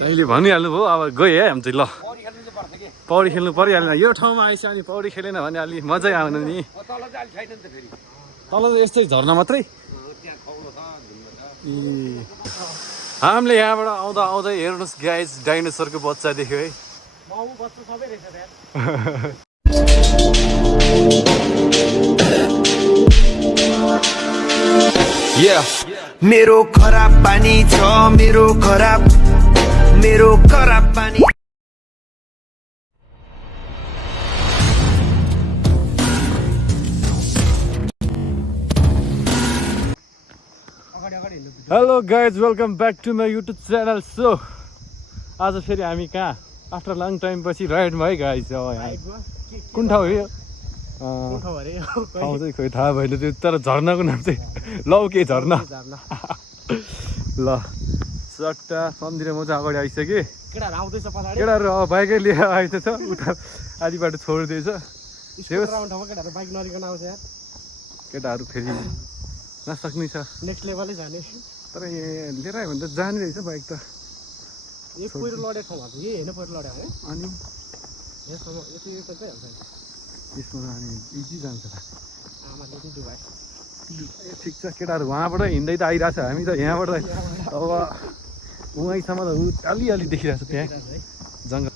तैँले भनिहाल्नु भयो अब गयो है हामी चाहिँ ल पौडी खेल्नु परिहाल्यो यो ठाउँमा आइस अनि पौडी खेलेन भने अलि मजै आउनु नि तल यस्तै झर्ना मात्रै हामीले यहाँबाट आउँदा आउँदै हेर्नुहोस् गाइस डाइनोसरको बच्चा देख्यो है मेरो खराब पानी छ मेरो खराब पानी hello guys welcome back to my YouTube channel. So आज फेरि हामी कहाँ आफ्टर लङ टाइम पछि राइडमा है गाइज। कुन ठाउँ हो यो ठाउँ चाहिँ खोइ थाहा भएन त्यो, तर झर्नाको नाम चाहिँ लौके झर्ना ल सट्टा सम्झिएर म चाहिँ अगाडि आइसकेँ। केटाहरू अब बाइकै लिएर आइसकेछ उता आधी बाटो छोडिदिएछ। केटाहरू फेरि नसक्ने छ नेक्स्ट लेभलै जाने, तर यहाँ लिएर आयो भने त जाने रहेछ बाइक त। पहिरो लडेको ठाउँमा त यही होइन, पहिरो लड्यो है अनि यसमा यति हाल्छ यसमा अनि इजी जान्छ त। आमाले चाहिँ डुबाए ठिक छ केटाहरू वहाँबाट हिँड्दै त आइरहेछ, हामी त यहाँबाट अब उहीँसम्म त अलिअलि देखिरहेछ त्यहाँ जङ्गल।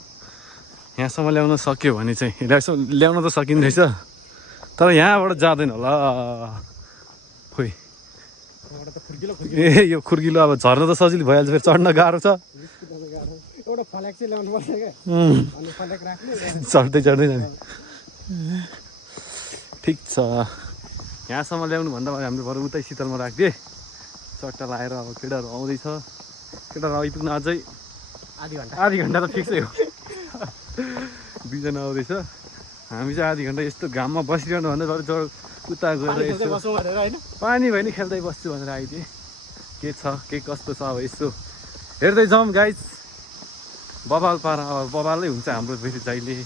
यहाँसम्म ल्याउन सक्यो भने चाहिँ ल्याउन त सकिँदैछ, तर यहाँबाट जाँदैन होला खोइ। ए यो खुर्किलो अब झर्न त सजिलो भइहाल्छ, फेरि चढ्न गाह्रो छ। एउटा फल्याक चाहिँ ल्याउनु पर्छ क्या, अनि फल्याक राख्ने चढ्दै चढ्दै जाने। ठिक छ यहाँसम्म ल्याउनु भन्दा हाम्रो बरु उतै शीतलमा राखिदिए चट्टा लाएर। अब केटाहरू आउँदैछ, केटाहरू आइपुग्न अझै आधी घन्टा त फिक्सै हो। दुईजना आउँदैछ, हामी चाहिँ आधी घन्टा यस्तो घाममा बसिरहनु भन्दा बरु उता गएर यसो पानी भयो नि खेल्दै बस्छु भनेर आइदिएँ। के छ के कस्तो छ अब यसो हेर्दै जाउँ गाइज। बबाल पारा अब बबालै हुन्छ हाम्रो फेरि जहिले।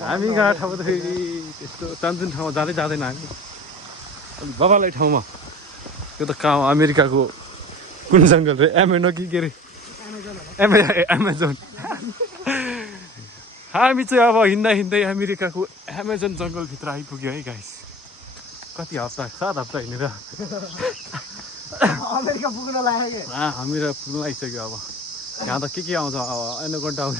हामी गएको ठाउँमा त फेरि त्यस्तो चन्जुन ठाउँमा जाँदै जाँदैन हामी, अलिक बबालै ठाउँमा। त्यो त कहाँ अमेरिकाको कुन जङ्गल रे, एमेनो कि के अरे एमाजोन। हामी चाहिँ अब हिँड्दा हिँड्दै अमेरिकाको एमाजोन जङ्गलभित्र आइपुग्यो है गाइस। कति हप्ता 7 हप्ता हिँडेर अमेरिका पुग्न लाग्यो कि हामी र पुग्न आइसक्यो। अब यहाँ त के आउँछ, अब एनाकोन्डा आउँछ।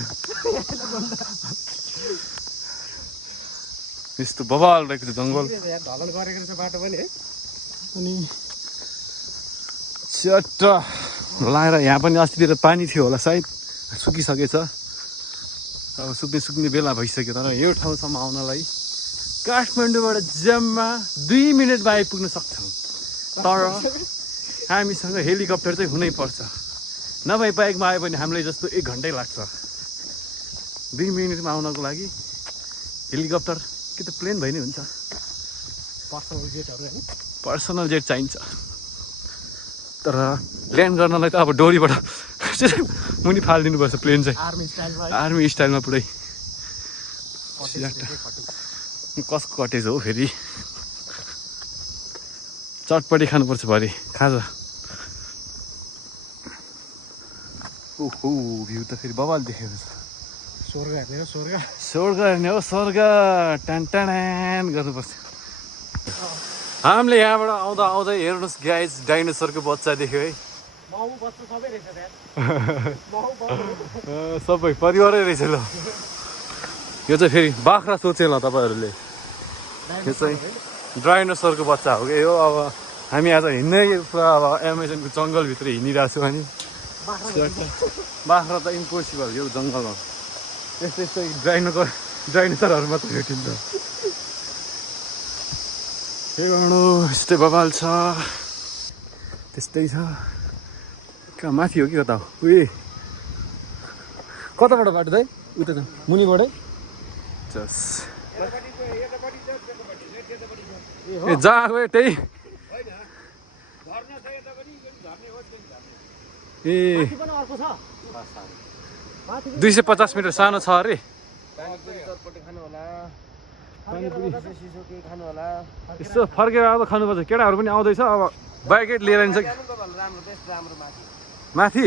यस्तो बबाल रहेको छ जङ्गल। ढलन गरेको रहेछ बाटो पनि है। अनि च्याट्ट लाएर यहाँ पनि अस्तितिर पानी थियो होला सायद, सुकिसकेछ। अब सुक्ने बेला भइसक्यो, तर यो ठाउँसम्म आउनलाई काठमाडौँबाट जम्मा 2 मिनटमा आइपुग्न सक्छौँ। तर हामीसँग हेलिकप्टर चाहिँ हुनैपर्छ, नभए बाइकमा आयो भने हामीलाई जस्तो 1 घन्टै लाग्छ 2 मिनटमा आउनको लागि। हेलिकप्टर कि त प्लेन भइ नै हुन्छ, पर्सनल जेट चाहिन्छ। तर ल्यान्ड गर्नलाई त अब डोरीबाट मुनि फालिदिनुपर्छ प्लेन चाहिँ, आर्मी स्टाइलमा पुरै। कसको कटेज हो फेरि, चटपटी खानुपर्छ भरे खाजा। ओहो भ्यू त फेरि बबाल देखेको छ। स्वर्ग हेर्ने हो स्वर्ग, टान गर्नुपर्छ। हामीले यहाँबाट आउँदा आउँदै हेर्नुहोस् गाइज डाइनोसरको बच्चा देख्यो है। सबै परिवारै रहेछ ल। यो चाहिँ फेरि बाख्रा सोचे ल तपाईँहरूले, यो चाहिँ डाइनोसरको बच्चा हो कि यो। अब हामी आज हिँड्दै पुरा अब एमाजोनको जङ्गलभित्र हिँडिरहेको छौँ। अनि बाख्रा त इम्पोसिबल यो जङ्गलमा, यस्तै डाइनोसरहरू मात्रै भेटिन्छ। के गर्नु यस्तै बबाल छ, त्यस्तै छ। कहाँ माथि हो कि कता हो? उयो कताबाट बाटो दाइ? उता त मुनिबाटै जस ए जाको त्यही ए 250 मिटर सानो छ अरे। यसो फर्केर अब खानुपर्छ, केटाहरू पनि आउँदैछ। अब बाइकै लिएर आइन्छ माथि।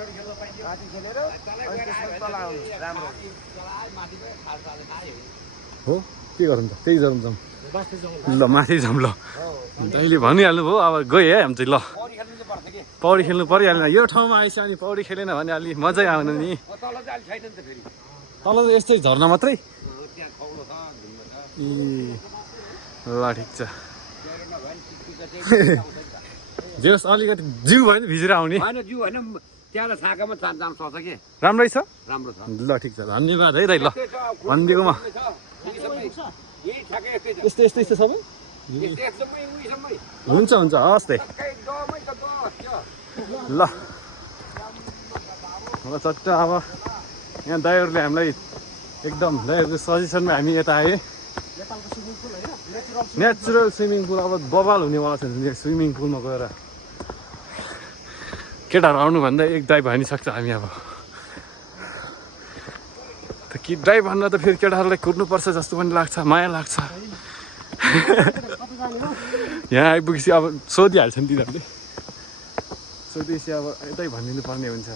राति खेलेर अनि त्यसमा तल आउनु राम्रो हो के गरौँ त त्यही गरौँ जाउँ बस्दै जाउँ ल माथि जाउँ ल अहिले भनिहाल्नु भयो अब गएँ है हामी चाहिँ ल पौडी खेल्नु चाहिँ पर्छ कि पौडी खेल्नु परिहाल्यो यो ठाउँमा आइस अनि पौडी खेलेन भने अलि मजै आउन नि तल चाहिँ अहिले छैन नि त फेरि तल चाहिँ यस्तै झर्ना मात्रै त्यहाँ खौलो छ ढुङ्गा छ ए ल ठिक छ ज्वरो नभए नि टिकटिका चाहिँ आउँछ नि त। जेस अलिकति जिउ भयो नि भिजेर आउने होइन जिउ होइन त्यहाँ त छाकामा जाम सक्छ कि राम्रै छ राम्रो छ ल ठिक छ धन्यवाद है दाइ ल भनिदिएकोमा यही ठ्याक्कै यस्तै छ यस्तै यस्तै छ सबै यस्तै एकदमै उहीसम्मै हुन्छ हुन्छ हस् त टक्कै डमै त बस त्यो ल अब चट्ट अब यहाँ दाइहरूले हामीलाई एकदम दाइहरूको सजेसनमा हामी यता आए नेचुरल स्विमिङ पुल अब बबाल हुनेवाला छ स्विमिङ पुलमा गएर केटाहरू आउनुभन्दा एक ड्राइभ हानिसक्छ हामी अब त कि ड्राइभ हान्न त फेरि केटाहरूलाई कुद्नुपर्छ जस्तो पनि लाग्छ माया लाग्छ यहाँ आइपुगेपछि अब सोधिहाल्छ नि तिनीहरूले सोधेपछि अब यतै भनिदिनु पर्ने हुन्छ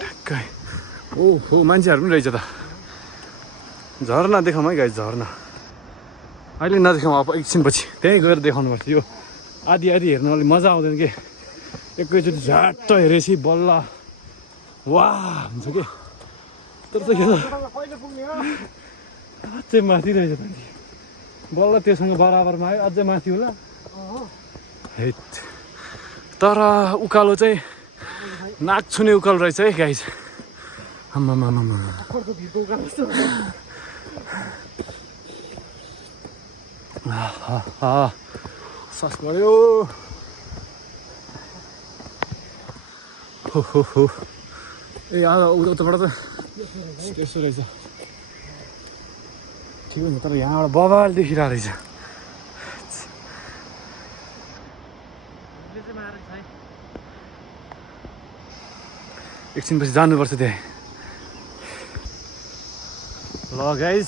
ठ्याक्कै हो मान्छेहरू पनि रहेछ त झरना देखाउँ है गाई झरना अहिले नदेखाउँ अब एकछिनपछि त्यहीँ गएर देखाउनुपर्छ यो आधी हेर्नु अलिक मजा आउँदैन कि एकैचोटि झ्याट्ट हेरेपछि बल्ल वाह हुन्छ कि तर के अझै माथि रहेछ पानी बल्ल त्योसँग बराबरमा आयो अझै माथि होला हेट तर उकालो चाहिँ नाक छुने उकालो रहेछ है गाई चाहिँ आम्मामा सास बढ्यो हो ए उताबाट त त्यसो रहेछ ठिक हुन्छ तर यहाँबाट बबाल देखिरहेको रहेछ एकछिनपछि जानुपर्छ त्यहाँ ल गाइज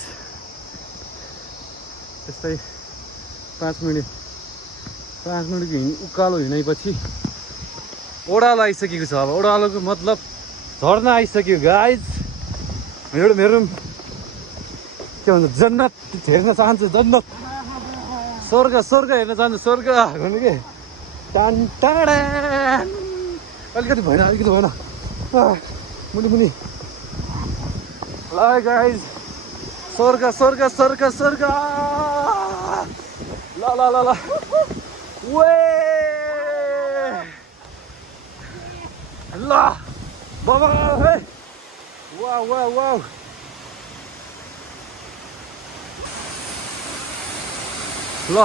त्यस्तै 5 मिनटको उकालो हिँडेपछि ओह्रालो आइसकेको छ अब ओह्रालोको मतलब झर्ना आइसक्यो गाइज मेरो के भन्छ जन्नत हेर्न चाहन्छु जन्नत स्वर्ग हेर्न चाहन्छु स्वर्ग भन्नु के टान टाडान अलिकति भएन मुनि ल गाइज स्वर्ग ल वे ल बाबा है वाउ ल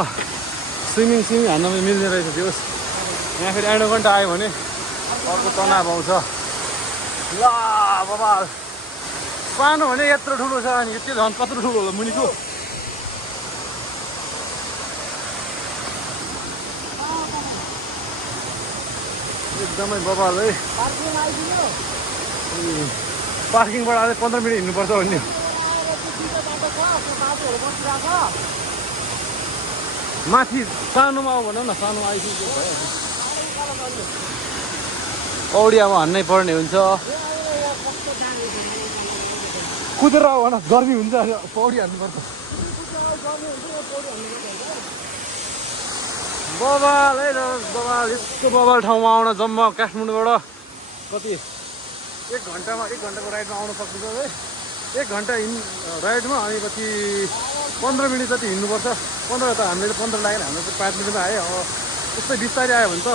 स्विमिङ हान्नमा मिल्ने रहेछ त्यो यहाँ फेरि एडो घन्टा आयो भने अर्को तनाव आउँछ ल बाबा सानो भने यत्रो ठुलो छ अनि त्यो झन् कत्रो ठुलो होला मुनिको एकदमै बबाल है पार्किङबाट अझै 15 मिनट हिँड्नुपर्छ भन्ने माथि सानोमा आऊ भन न सानोमा आइपुग्यो पौडी अब हान्नै पर्ने हुन्छ कुदेर आऊ भन गर्मी हुन्छ पौडी हान्नुपर्छ बबाल है बबाल यस्तो बबाल ठाउँमा आउन जम्मा काठमाडौँबाट कति 1 घन्टाको राइडमा आउन सक्छ है 1 घन्टा राइडमा अनि पछि 15 मिनट जति हिँड्नुपर्छ 15 त हामीले त 15 लागेन हाम्रो त 5 मिनटमा आयो अब त्यस्तै बिस्तारै आयो भने त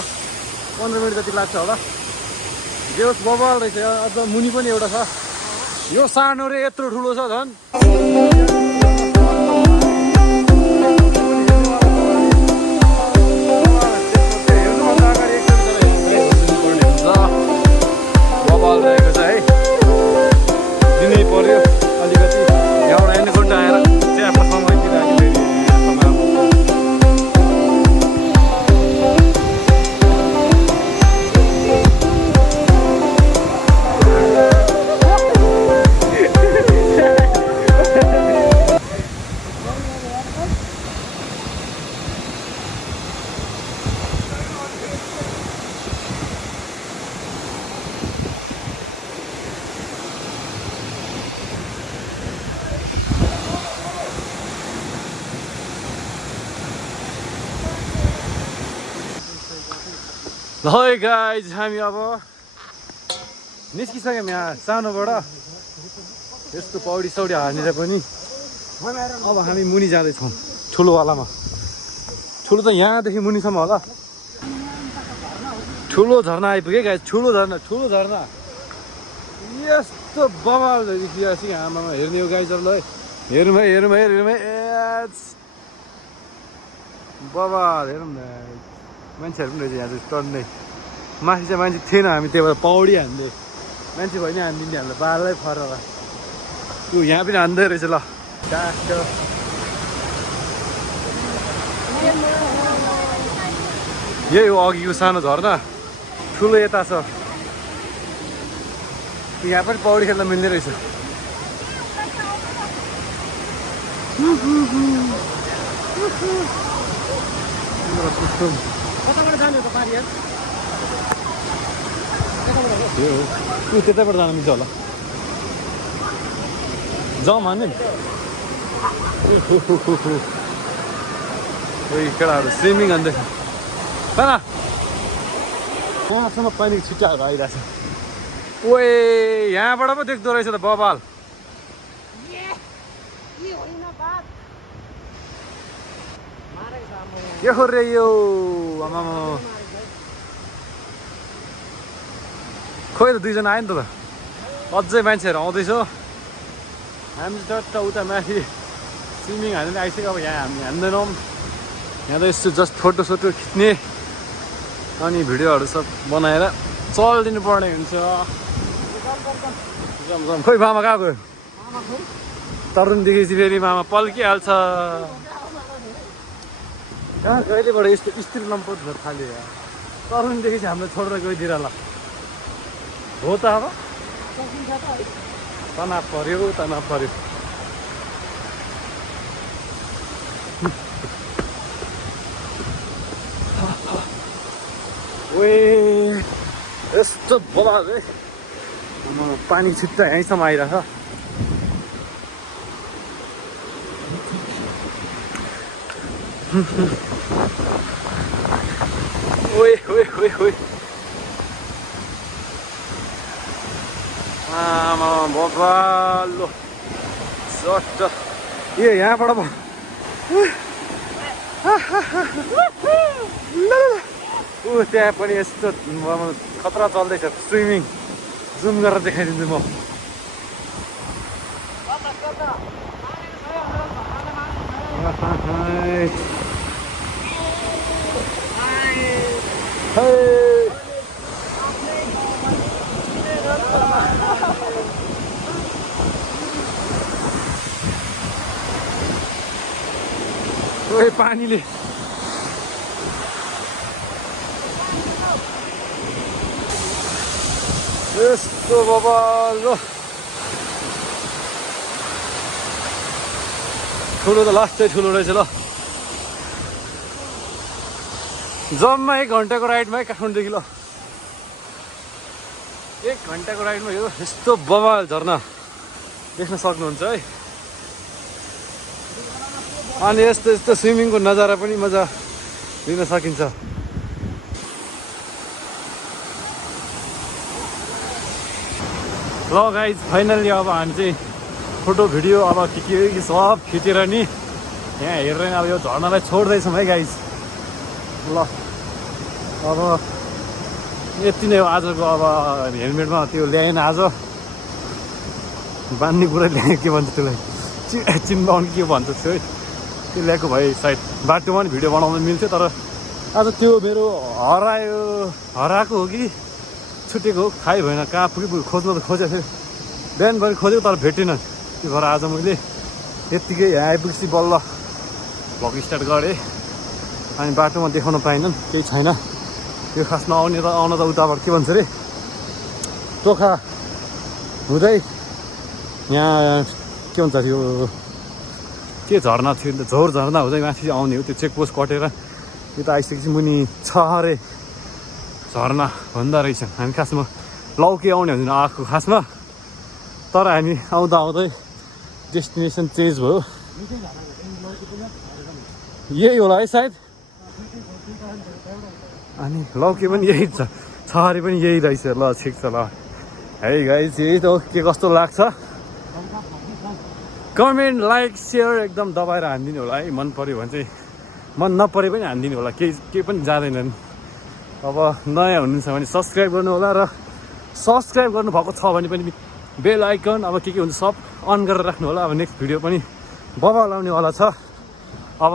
15 मिनट जति लाग्छ होला जे होस् बबाल रहेछ अझ मुनि पनि एउटा छ यो सानो रे यत्रो ठुलो छ झन् रहेको छ है दिनै पर्यो अलिकति यहाँबाट एन घन्टा आएर चियाको समयतिर ल है गाइज हामी अब निस्किसक्यौँ यहाँ सानोबाट यस्तो पौडी सौडी हानेर पनि अब हामी मुनि जाँदैछौँ ठुलोवालामा। ठुलो त यहाँदेखि मुनिसम्म होला। ठुलो झरना आइपुग्यो गाइज, ठुलो झरना यस्तो बवाल देखिरहेको छ। आमामा हेर्ने हो गाइजहरूलाई, हेरौँ है बवाल हेरौँ न। मान्छेहरू पनि रहेछ यहाँ चाहिँ टन्नै। माथि चाहिँ मान्छे थिएन, हामी त्यही भएर पौडी हान्दै। मान्छे भयो नि हानिदिने हामीलाई बालै फरक। ऊ यहाँ पनि हान्दै रहेछ ल। यही हो अघिको सानो झरना, ठुलो यता छ। यहाँ पनि पौडी खेल्न मिल्ने रहेछ। कताबाट जाने हो त पारी यार? त्यतैबाट जान मिल्छ होला। जाउँ भने केटाहरू स्विमिङ हान्दैछ। यहाँसम्म पानीको छिट्टाहरू आइरहेछ। ओए यहाँबाट पो देख्दो रहेछ त बबाल। के हो रे यो आमामा। खोइ त दुईजना आयो नि त। अझै मान्छेहरू आउँदैछ। हामी जता उता माथि स्विमिङ हान्ने आइसक्यो। अब यहाँ हामी हान्दैनौँ। यहाँ त यस्तो जस्ट फोटोसोटो खिच्ने अनि भिडियोहरू सब बनाएर चलिदिनु पर्ने हुन्छ। खोइ मामा कहाँ गयो? तरुण देखेपछि फेरि मामा पल्किहाल्छ। कहाँ कहिलेबाट यस्तो स्त्री लम्पट हुन थाल्यो यार। तरुण देखेपछि हामीलाई छोडेर गइदिएर ल। हो त अब तनाव पर्यो। ओए यस्तो बोला है। पानी छिट्टा यहीँसम्म आइरहेछ। ओए आमा बबालो सट्ट। ए यहाँबाट त्यहाँ पनि यस्तो खतरा चल्दैछ स्विमिङ। जुम गरेर देखाइदिन्छु म। ओए पानीले यस्तो बबालो। ठुलो त लास्टै ठुलो रहेछ ल। जम्मा 1 घन्टाको राइडमा है काठमाडौँदेखि ल। 1 घन्टाको राइडमा यो यस्तो बवाल झरना देख्न सक्नुहुन्छ है। अनि यस्तो स्विमिङको नजारा पनि मजा लिन सकिन्छ। ल गाइज फाइनल्ली अब हामी चाहिँ फोटो भिडियो अब के सब खिचेर नि यहाँ हेरेर अब यो झर्नालाई छोड्दैछौँ है गाइज। ल अब यति नै हो आजको। अब हेलमेटमा त्यो ल्याएन आज बान्ने कुरा ल्याएँ। के भन्छ त्यसलाई चिन्बाउनु के भन्छ त्यो है। त्यो ल्याएको भए सायद बाटोमा पनि भिडियो बनाउनु मिल्थ्यो। तर आज त्यो मेरो हराएको हो कि छुटेको हो थाहै भएन। कहाँ पुग्यो खोज्नु त खोजेको थियो। बिहानभरि खोजेको तर भेटेन। त्यो भएर आज मैले यत्तिकै यहाँ आइपुगेपछि बल्ल भ्लग स्टार्ट गरेँ। अनि बाटोमा देखाउन पाइनन्, केही छैन। त्यो खासमा आउन त उताबाट के भन्छ अरे टोखा हुँदै यहाँ के भन्छ यो के झरना थियो नि त, झौर झरना हुँदै माथि आउने हो। त्यो चेकपोस्ट कटेर यो त आइसकेपछि मुनि छ अरे झरना भन्दा रहेछ। हामी खासमा लौके आउने हुँदैन आएको खासमा। तर हामी आउँदा आउँदै डेस्टिनेसन चेन्ज भयो। यही होला है सायद। अनि लौके पनि यही छ, छहरी पनि यही रहेछ। ल ठिक छ ल है गाइस, यही त हो। के कस्तो लाग्छ कमेन्ट लाइक सेयर एकदम दबाएर हानिदिनु होला है। मन पऱ्यो भने चाहिँ, मन नपरे पनि हानिदिनु होला, केही पनि जाँदैनन्। अब नयाँ हुनुहुन्छ भने सब्सक्राइब गर्नु होला, र सब्सक्राइब गर्नुभएको छ भने पनि बेल आइकन अब के हुन्छ सब अन गरेर राख्नु होला। अब नेक्स्ट भिडियो पनि बबाल आउनेवाला छ। अब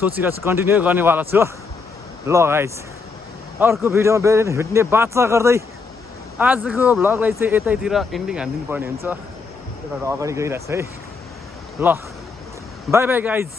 सोचिरहेको छु कन्टिन्यू गर्नेवाला छु। ल गाइस, अर्को भिडियोमा भेट्ने बाचा गर्दै आजको भ्लगलाई चाहिँ यतैतिर एन्डिङ हानिदिनु पर्ने हुन्छ। एउटा अगाडि गइरहेछ है। ल बाई बाई गाइज।